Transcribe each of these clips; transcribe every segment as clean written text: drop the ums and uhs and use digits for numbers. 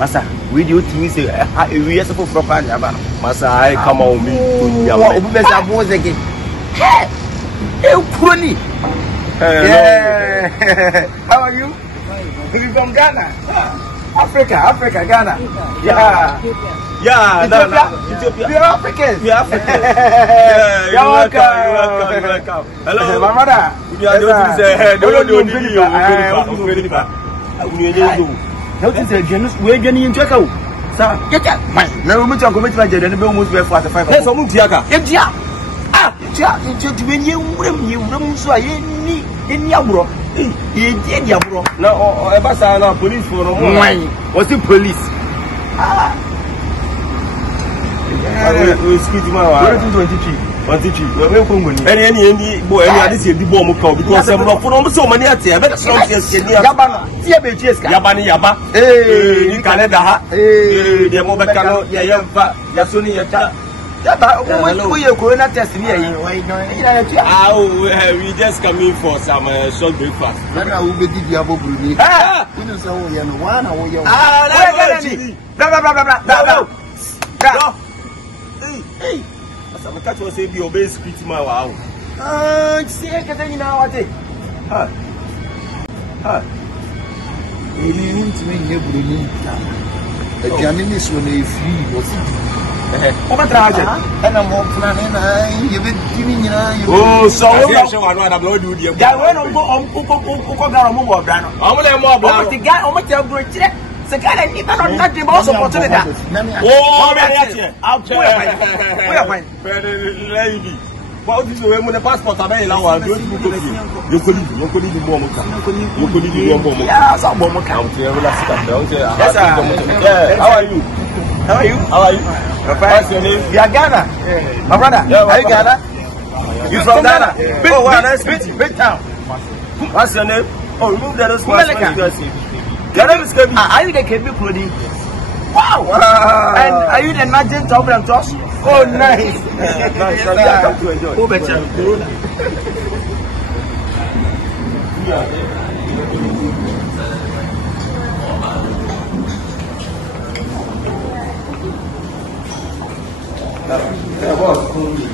Masa, we do you say we are supposed to proper Jabano. Masa, I come on me. How are you? You from Ghana? Africa, Ghana. Yeah. Yeah, Ethiopia. We are Africans. We are Africans. You're welcome. Hello, my mother. We are doing this. We're getting into a cow. Sir, get that. No, we talk about my general almost 45. There's some Tiaka. Ah, when you so in Yabro. In Yabro. No, Ebasana police for no more. What's the police? Ah. We speak to my 23. Any boy, any this the bomb call because I'm not for so many at the Yabana, Yabani Yaba, in Canada, the Mobacano, Yasuni Yata. We are going to test me. We just come in for some short breakfast. I will be the Diabo Bruni. I'm a catch was a be obey script my wow. See, I can now. What? You need to make your Bruni. A Janinis when they free was it? And I'm walking and you've been giving you. Oh, so I'm going to do the guy when I'm going to the guy almost have great check. The guy and even on that also wanted that. Oh, lady. What is the way when the passport? I mean, I don't you could be more. You could be more. Yes, I'm more count. Yes, how are you? How are you? How are you? What's your name? You are Ghana. My brother. Are you Ghana? You from Ghana? Oh, wow, nice meet you. Big town. What's your name? Oh, remove that as well. Your name is Kebi. Are you the Kebi Prodi? Wow. And are you the Nigerian top and toss? Oh, nice. Nice. Come to enjoy. Who better? Corona.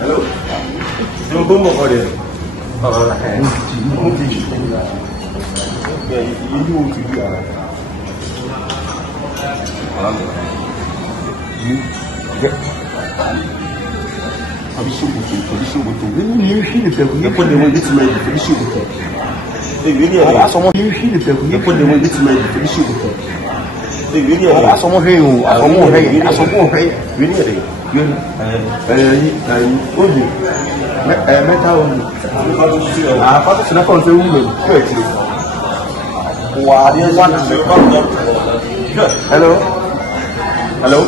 Hello. You go over there. Hello. Hello.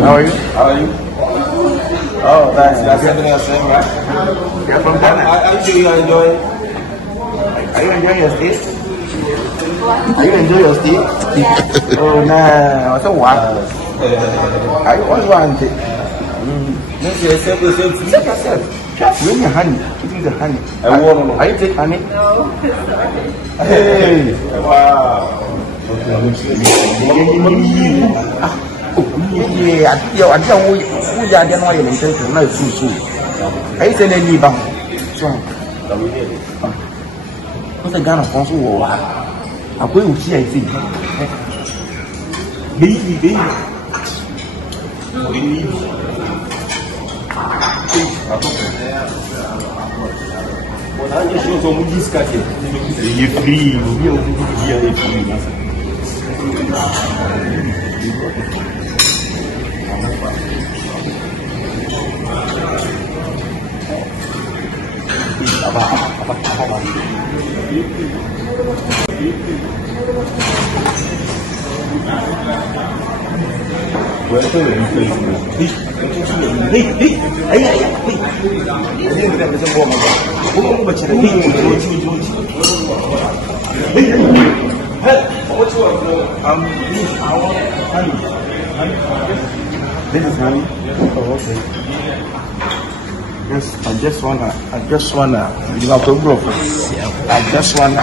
How are you? How are you? Oh, that's everything else, right? You're from Ghana. Are you enjoying? Are you enjoying your stay? Are you enjoying your stay? Oh no, what's a while? Are you what you want? Make yourself yourself. Bring your honey. Give me the honey. Are you take honey? No. Hey. Wow. Yeah, I don't we are getting away in the night soon. I said, any bang. What's a gun of console? I'm going to see, I think. Baby. I just show some discussion. You're free, you're free. This is honey. Oh, okay. Yes, I just wanna, you have to grow. I just wanna.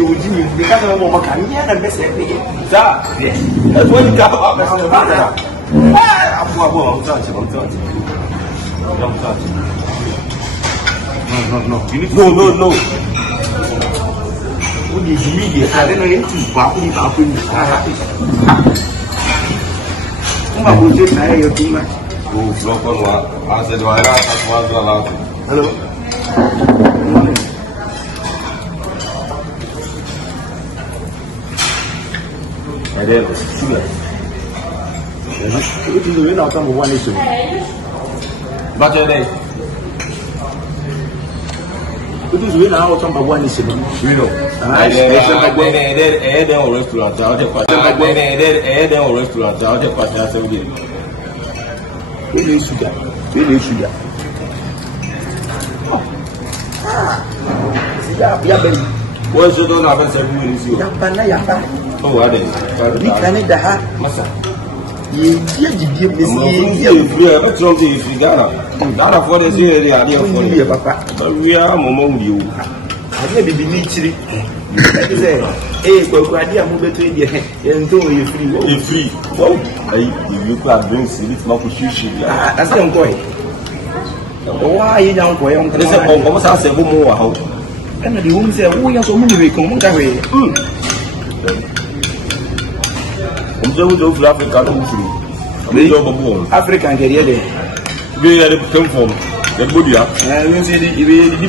you would do it because of what can hear the best every year. That's when you got up and I'm touching. No. You need no. What is immediate? I don't know anything. Baku. Uma coisa na eu tinha. O floco lá, a gente vai lá, lá. Hello. Ada sudah. Itu dulu nak tahu buat ni semua. Baca deh. Itu dulu nak tahu buat ni semua. Wino. Ada restaurant. Ada restaurant. Ada pasar sebegini. Ini sudah. Siap, ya beli. Wah, sudah nak pasar sebegini sih. Yang mana? Oh, ada. Ni kan dah. Masa. Dia apa contoh di Ghana? Ghana for the same area dia for dia papa. We are momo dia. Ada bibi ni ciri. Kwa dia mu beto dia. Ento you free. Wow. Ai, you can bring sleep na kushishi dia. Asa nkoi. Wa yi nyang ko yong. Ese ko sa se bo mo wa ho. Kana di wum se wo ya so mu ni we ko mu ka we. Umjeu Africa no free. Umjeu babu. African keriye de. We are come from. The body ah. We say the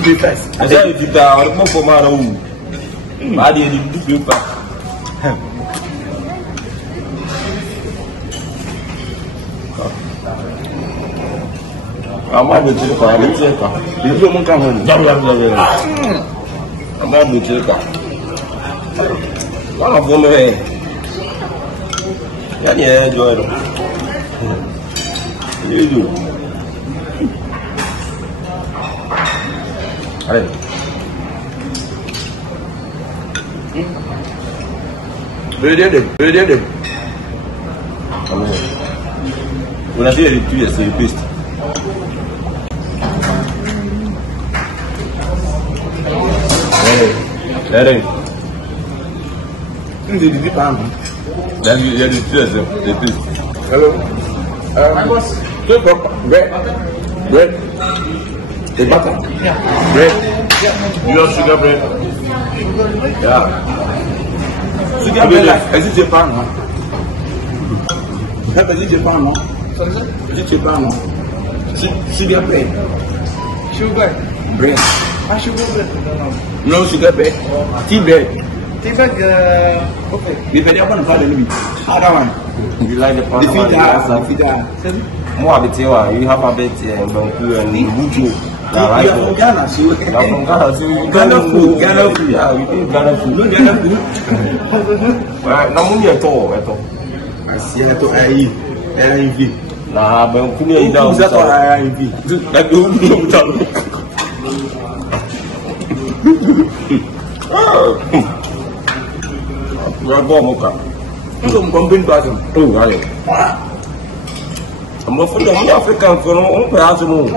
breakfast. Asa itita or mo for mara u. Ba di di breakfast. Ama be tire ka, Ibu mun kan ho. Ya. Ama be tire ka. Wala bo me. Ya ni enjoy it. You do. Are. Bede. Amen. Una serie di tuoi esseri questi. Lere. Ndi di pan. Then you the twist. Hello. Bread. The butter. Yeah. Bread. You love sugar bread? Yeah. Sugar bread. Is it Japan? Is it Japan? Is it Japan? Sugar bread. Sugar Bread. Sugar bread. No sugar bread. Tea bread. Tea bag. Okay. We pay up on Friday. Other one. You like the pan? The fita. More of it, you have a bit and Buju. You are from Ghana, so Ghana food. Yeah, we think Ghana food. no Ghana food. No money at all. I see that to IIV. Nah, but Kunia is down. That IIV. That don't know. You are born, Moka. Some company person. Oh, right. I'm not for the African for no person.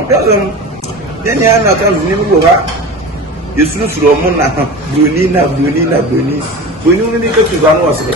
Then you are not going to go back. You should throw Mona, Bruni. Bruni only get to Vanuatu.